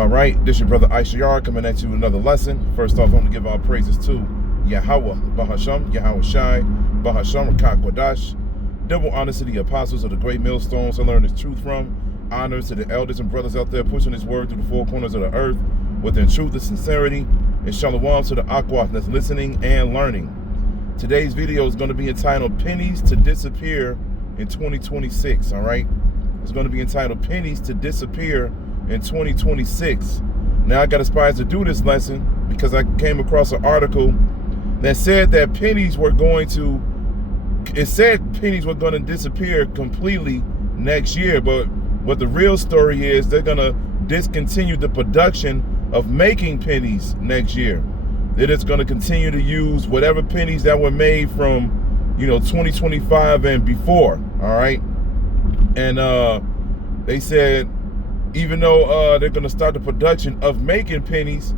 All right, this your brother Issachar coming at you with another lesson. First off, I want to give all praises to Yahweh, Bahasham, Yahweh Shai, Bahasham, Rachaa Quadash. Double honors to the apostles of the great millstones to learn this truth from. Honors to the elders and brothers out there pushing this word through the four corners of the earth within truth and sincerity. And shalom to the aqua that's listening and learning. Today's video is going to be entitled Pennies to Disappear in 2026, all right? It's going to be entitled Pennies to Disappear in 2026. Now I got inspired to do this lesson because I came across an article that said that pennies were going to disappear completely next year, but what the real story is, they're going to discontinue the production of making pennies next year. It is going to continue to use whatever pennies that were made from 2025 and before, all right? And they said even though they're going to start the production of making pennies,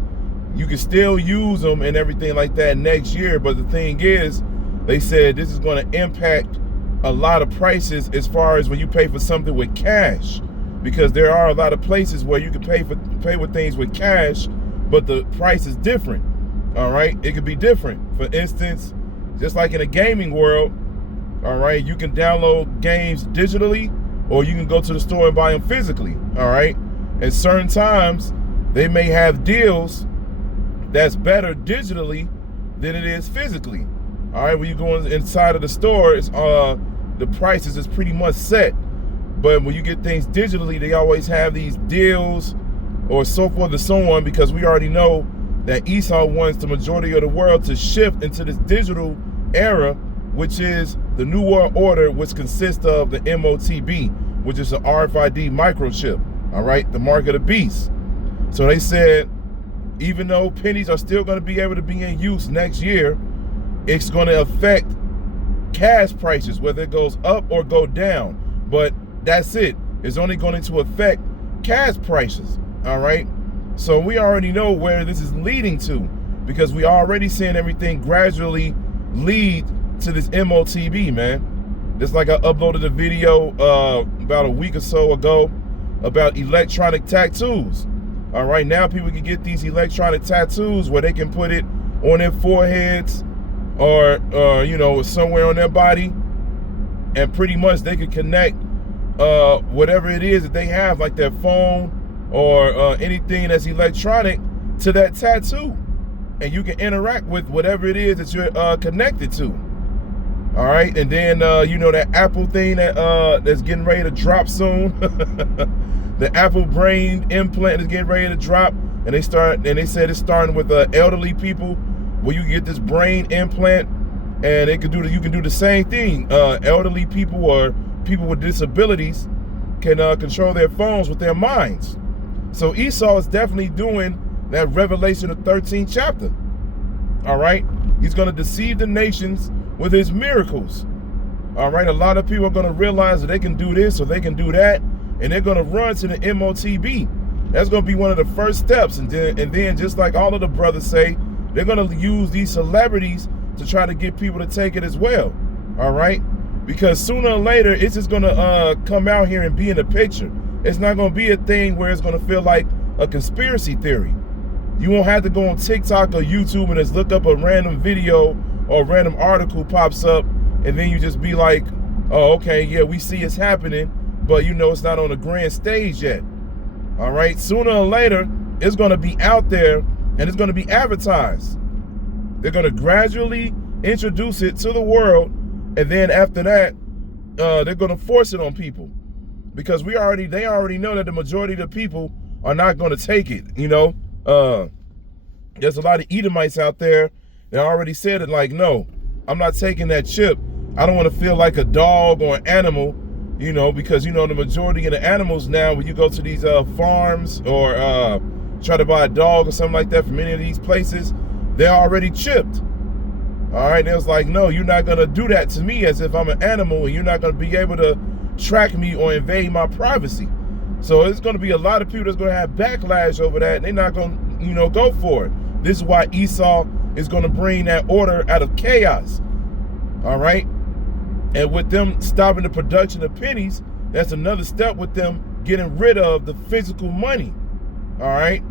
you can still use them and everything like that next year. But the thing is, they said this is going to impact a lot of prices as far as when you pay for something with cash, because there are a lot of places where you can pay with things with cash, but the price is different. All right, it could be different. For instance, just like in a gaming world, all right, you can download games digitally, or you can go to the store and buy them physically, all right? At certain times, they may have deals that's better digitally than it is physically, all right? When you go inside of the store, it's, the prices is pretty much set. But when you get things digitally, they always have these deals or so forth and so on, because we already know that Esau wants the majority of the world to shift into this digital era, which is the New World Order, which consists of the MOTB, which is an RFID microchip, all right, the mark of the beast. So they said, even though pennies are still going to be able to be in use next year, it's going to affect cash prices, whether it goes up or go down. But that's it. It's only going to affect cash prices, all right? So we already know where this is leading to, because we already seeing everything gradually lead to this MOTB, man. Just like I uploaded a video about a week or so ago about electronic tattoos. All right, now people can get these electronic tattoos where they can put it on their foreheads or somewhere on their body, and pretty much they can connect whatever it is that they have, like their phone or anything that's electronic, to that tattoo, and you can interact with whatever it is that you're connected to. All right, and then that Apple thing that's getting ready to drop soon. The Apple brain implant is getting ready to drop, and they said it's starting with elderly people, where you get this brain implant, and you can do the same thing. Elderly people or people with disabilities can control their phones with their minds. So Esau is definitely doing that Revelation the 13th chapter. All right, he's going to deceive the nations with his miracles. All right, a lot of people are going to realize that they can do this or they can do that, and they're going to run to the MOTB. That's going to be one of the first steps. And then just like all of the brothers say, they're going to use these celebrities to try to get people to take it as well. All right, because sooner or later it's just going to come out here and be in the picture. It's not going to be a thing where it's going to feel like a conspiracy theory. You won't have to go on TikTok or YouTube and just look up a random video or a random article pops up, and then you just be like, oh, okay, yeah, we see it's happening, but it's not on the grand stage yet. All right, sooner or later, it's going to be out there and it's going to be advertised. They're going to gradually introduce it to the world, and then after that, they're going to force it on people, because they already know that the majority of the people are not going to take it. There's a lot of Edomites out there that already said it, like, no, I'm not taking that chip. I don't want to feel like a dog or an animal, because the majority of the animals now, when you go to these farms or try to buy a dog or something like that from any of these places, they're already chipped. All right, they was like, no, you're not going to do that to me as if I'm an animal, and you're not going to be able to track me or invade my privacy. So it's going to be a lot of people that's going to have backlash over that, and they're not going to, go for it. This is why Esau is going to bring that order out of chaos. All right, and with them stopping the production of pennies, that's another step with them getting rid of the physical money. All right?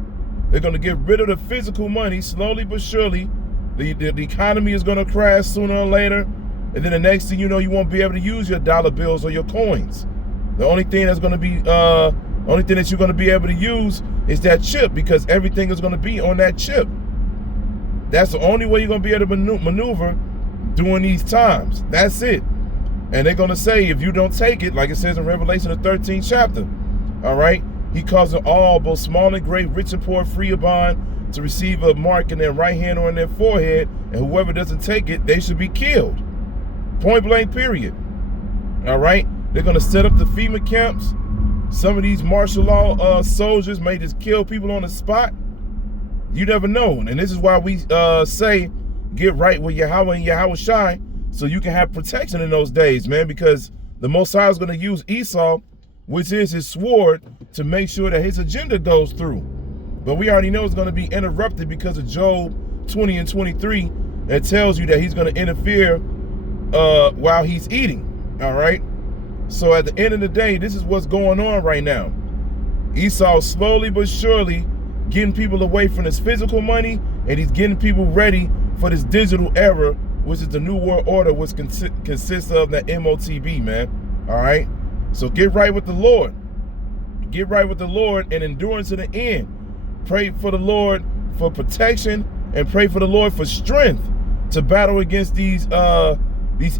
They're going to get rid of the physical money slowly but surely. The economy is going to crash sooner or later. And then the next thing you know, you won't be able to use your dollar bills or your coins. The only thing that's going to be, only thing that you're going to be able to use is that chip, because everything is going to be on that chip. That's the only way you're going to be able to maneuver during these times. That's it. And they're going to say, if you don't take it, like it says in Revelation, the 13th chapter, all right, he causing all, both small and great, rich and poor, free or bond, to receive a mark in their right hand or in their forehead, and whoever doesn't take it, they should be killed. Point blank, period. All right? They're going to set up the FEMA camps. Some of these martial law soldiers may just kill people on the spot. You never know. And this is why we say, get right with Yahweh and Yahweh Shai, so you can have protection in those days, man, because the Most High is going to use Esau, which is his sword, to make sure that his agenda goes through. But we already know it's going to be interrupted because of Job 20 and 23 that tells you that he's going to interfere while he's eating, all right? So at the end of the day, this is what's going on right now. Esau slowly but surely getting people away from this physical money, and he's getting people ready for this digital era, which is the New World Order, which consists of that MOTB, man, all right? So get right with the Lord. Get right with the Lord and endurance to the end. Pray for the Lord for protection, and pray for the Lord for strength to battle against these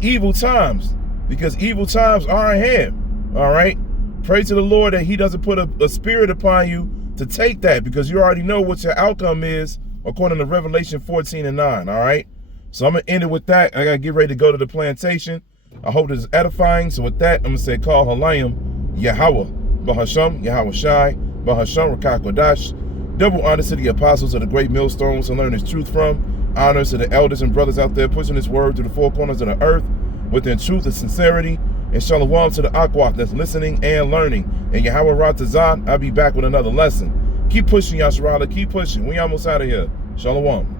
evil times, because evil times are ahead, all right? Pray to the Lord that he doesn't put a spirit upon you to take that, because you already know what your outcome is according to Revelation 14 and 9, all right? So I'm going to end it with that. I got to get ready to go to the plantation. I hope this is edifying. So with that, I'm going to say, call Halayim, Yahweh, Bahasham, Yahweh Shai, Bahasham, Rachaa Kodash. Double honor to the apostles of the great millstones to learn his truth from. Honors to the elders and brothers out there pushing this word to the four corners of the earth within truth and sincerity. And shalom to the Akwaf that's listening and learning. And Yahweh Ratazah, I'll be back with another lesson. Keep pushing, Yasharala. Keep pushing. We almost out of here. Shalom.